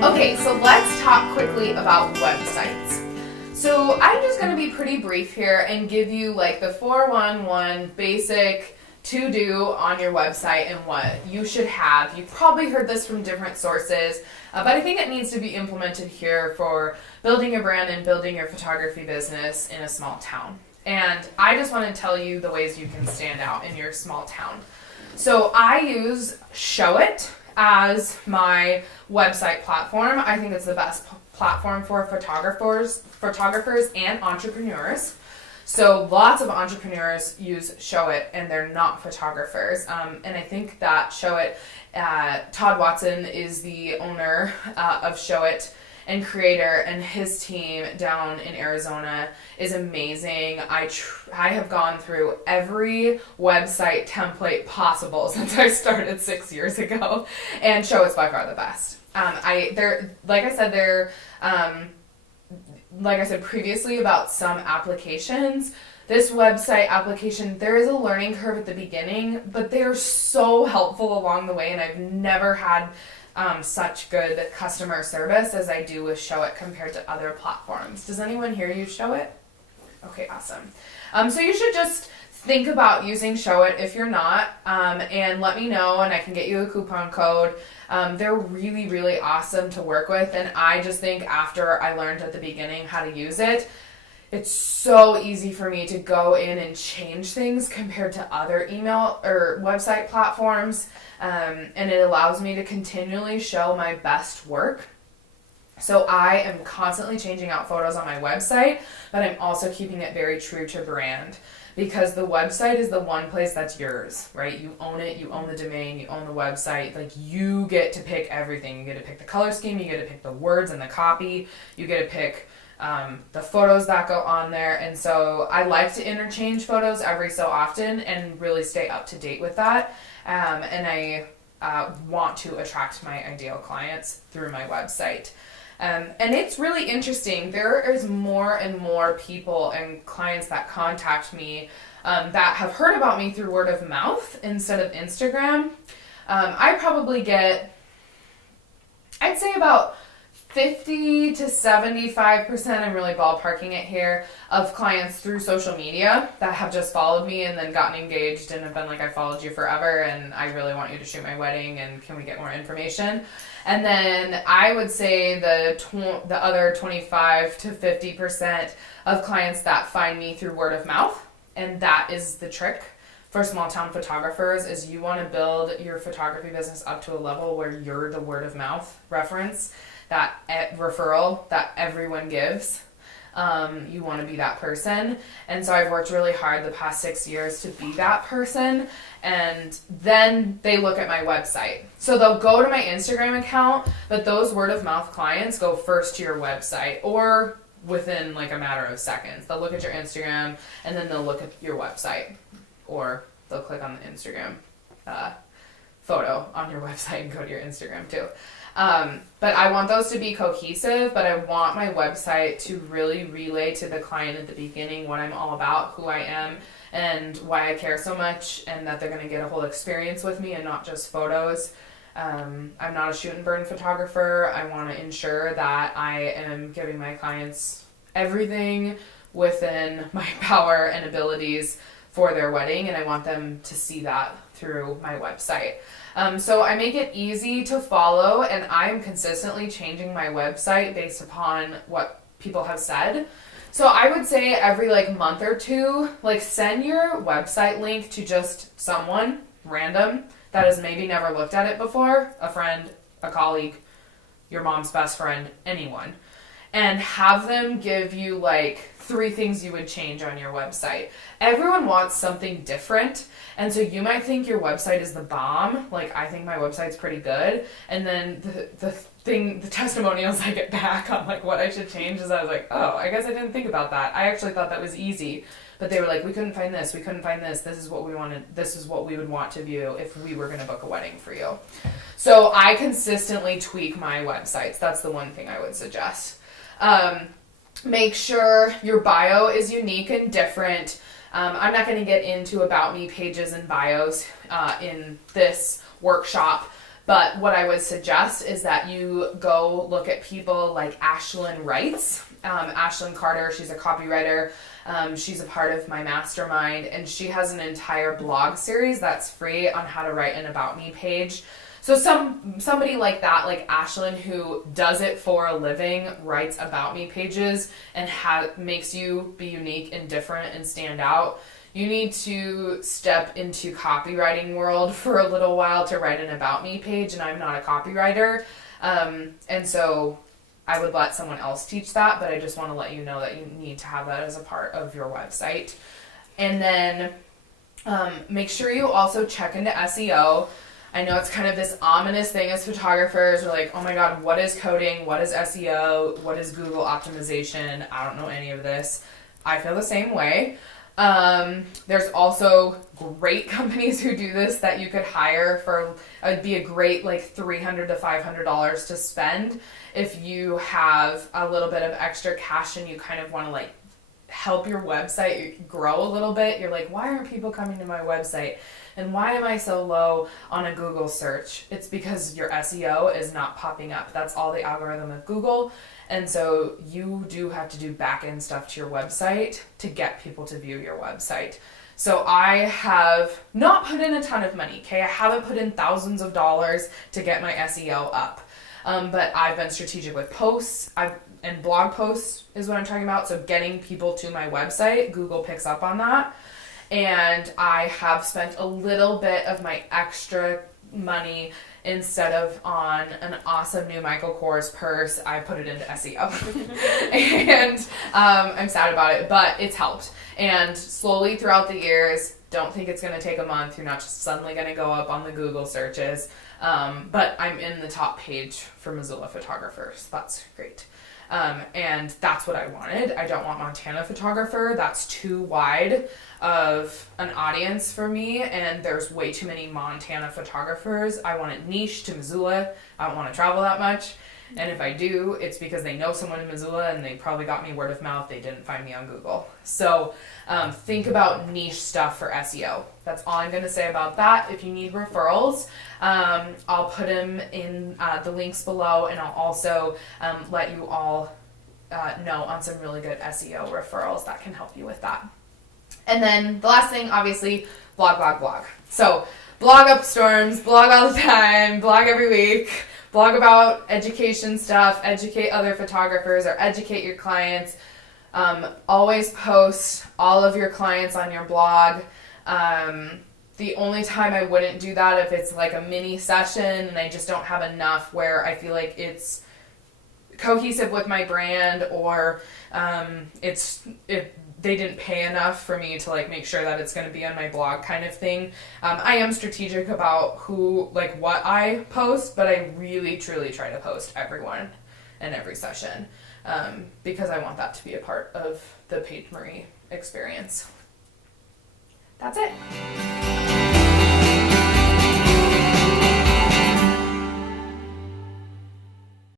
Okay, so let's talk quickly about websites. So I'm just going to be pretty brief here and give you like the 411 basic to-do on your website and what you should have. You've probably heard this from different sources, but I think it needs to be implemented here for building your brand and building your photography business in a small town. And I just want to tell you the ways you can stand out in your small town. So I use Showit as my website platform. I think it's the best platform for photographers and entrepreneurs. So lots of entrepreneurs use Showit and they're not photographers. And I think that Showit, Todd Watson is the owner of Showit and creator, and his team down in Arizona is amazing. I have gone through every website template possible since I started 6 years ago, and Showit's by far the best. Like I said previously about some applications, this website application, there is a learning curve at the beginning, but they're so helpful along the way, and I've never had such good customer service as I do with Showit compared to other platforms. Does anyone here use Showit? Okay, awesome. So you should just think about using Showit if you're not, and let me know and I can get you a coupon code. They're really, really awesome to work with, and I just think after I learned at the beginning how to use it, it's so easy for me to go in and change things compared to other email or website platforms, and it allows me to continually show my best work. So I am constantly changing out photos on my website, but I'm also keeping it very true to brand, because the website is the one place that's yours, right? You own it, you own the domain, you own the website. Like, you get to pick everything. You get to pick the color scheme, you get to pick the words and the copy, you get to pick the photos that go on there. And so I like to interchange photos every so often and really stay up to date with that. And I want to attract my ideal clients through my website. And it's really interesting. There is more and more people and clients that contact me that have heard about me through word of mouth instead of Instagram. I probably get, I'd say about 50 to 75%, I'm really ballparking it here, of clients through social media that have just followed me and then gotten engaged and have been like, I followed you forever and I really want you to shoot my wedding and can we get more information? And then I would say the other 25 to 50% of clients that find me through word of mouth, and that is the trick for small town photographers, is you want to build your photography business up to a level where you're the word of mouth reference, that referral that everyone gives. You want to be that person. And so I've worked really hard the past 6 years to be that person. And then they look at my website. So they'll go to my Instagram account, but those word of mouth clients go first to your website, or within like a matter of seconds. They'll look at your Instagram and then they'll look at your website, or they'll click on the Instagram photo on your website and go to your Instagram too. But I want those to be cohesive, but I want my website to really relay to the client at the beginning what I'm all about, who I am, and why I care so much, and that they're going to get a whole experience with me and not just photos. I'm not a shoot and burn photographer. I want to ensure that I am giving my clients everything within my power and abilities for their wedding, and I want them to see that through my website. So I make it easy to follow, and I'm consistently changing my website based upon what people have said. So I would say every month or two, send your website link to just someone random that has maybe never looked at it before, a friend, a colleague, your mom's best friend, anyone, and have them give you 3 things you would change on your website. Everyone wants something different, and so you might think your website is the bomb. I think my website's pretty good, and then the testimonials I get back on what I should change is I was oh, I guess I didn't think about that. I actually thought that was easy, but they were we couldn't find this, we couldn't find this. This is what we wanted. This is what we would want to view if we were going to book a wedding for you. So I consistently tweak my websites. That's the one thing I would suggest. Make sure your bio is unique and different. I'm not going to get into about me pages and bios in this workshop, But what I would suggest is that you go look at people like Ashlyn Wrights. Ashlyn Carter, she's a copywriter. She's a part of my mastermind, and she has an entire blog series that's free on how to write an About Me page. So somebody like that, like Ashlyn, who does it for a living, writes About Me pages and makes you be unique and different and stand out. You need to step into copywriting world for a little while to write an About Me page, and I'm not a copywriter. And so I would let someone else teach that, but I just want to let you know that you need to have that as a part of your website. And then make sure you also check into SEO. I know it's kind of this ominous thing as photographers. We're like, oh my God, what is coding? What is SEO? What is Google optimization? I don't know any of this. I feel the same way. There's also great companies who do this that you could hire for. It'd be a great like $300 to $500 to spend if you have a little bit of extra cash and you kind of want to like help your website grow a little bit. You're like, why aren't people coming to my website? And why am I so low on a Google search? It's because your SEO is not popping up. That's all the algorithm of Google. And so you do have to do back-end stuff to your website to get people to view your website. So I have not put in a ton of money, okay? I haven't put in thousands of dollars to get my SEO up. But I've been strategic with posts. And blog posts is what I'm talking about. So getting people to my website, Google picks up on that. And I have spent a little bit of my extra money instead of on an awesome new Michael Kors purse, I put it into SEO. And I'm sad about it, but it's helped. And slowly throughout the years, don't think it's going to take a month. You're not just suddenly going to go up on the Google searches. But I'm in the top page for Missoula photographers. That's great. And that's what I wanted. I don't want Montana photographer. That's too wide of an audience for me, and there's way too many Montana photographers. I want it niche to Missoula. I don't want to travel that much. And if I do, it's because they know someone in Missoula and they probably got me word of mouth. They didn't find me on Google. So think about niche stuff for SEO. That's all I'm going to say about that. If you need referrals, I'll put them in the links below, and I'll also let you all know on some really good SEO referrals that can help you with that. And then the last thing, obviously, blog. So blog up storms, blog all the time, blog every week. Blog about education stuff, educate other photographers or educate your clients. Always post all of your clients on your blog. The only time I wouldn't do that if it's like a mini session and I just don't have enough where I feel like it's cohesive with my brand, or they didn't pay enough for me to like make sure that it's going to be on my blog kind of thing. I am strategic about what I post, but I really truly try to post everyone and every session because I want that to be a part of the Paige Marie experience. That's it.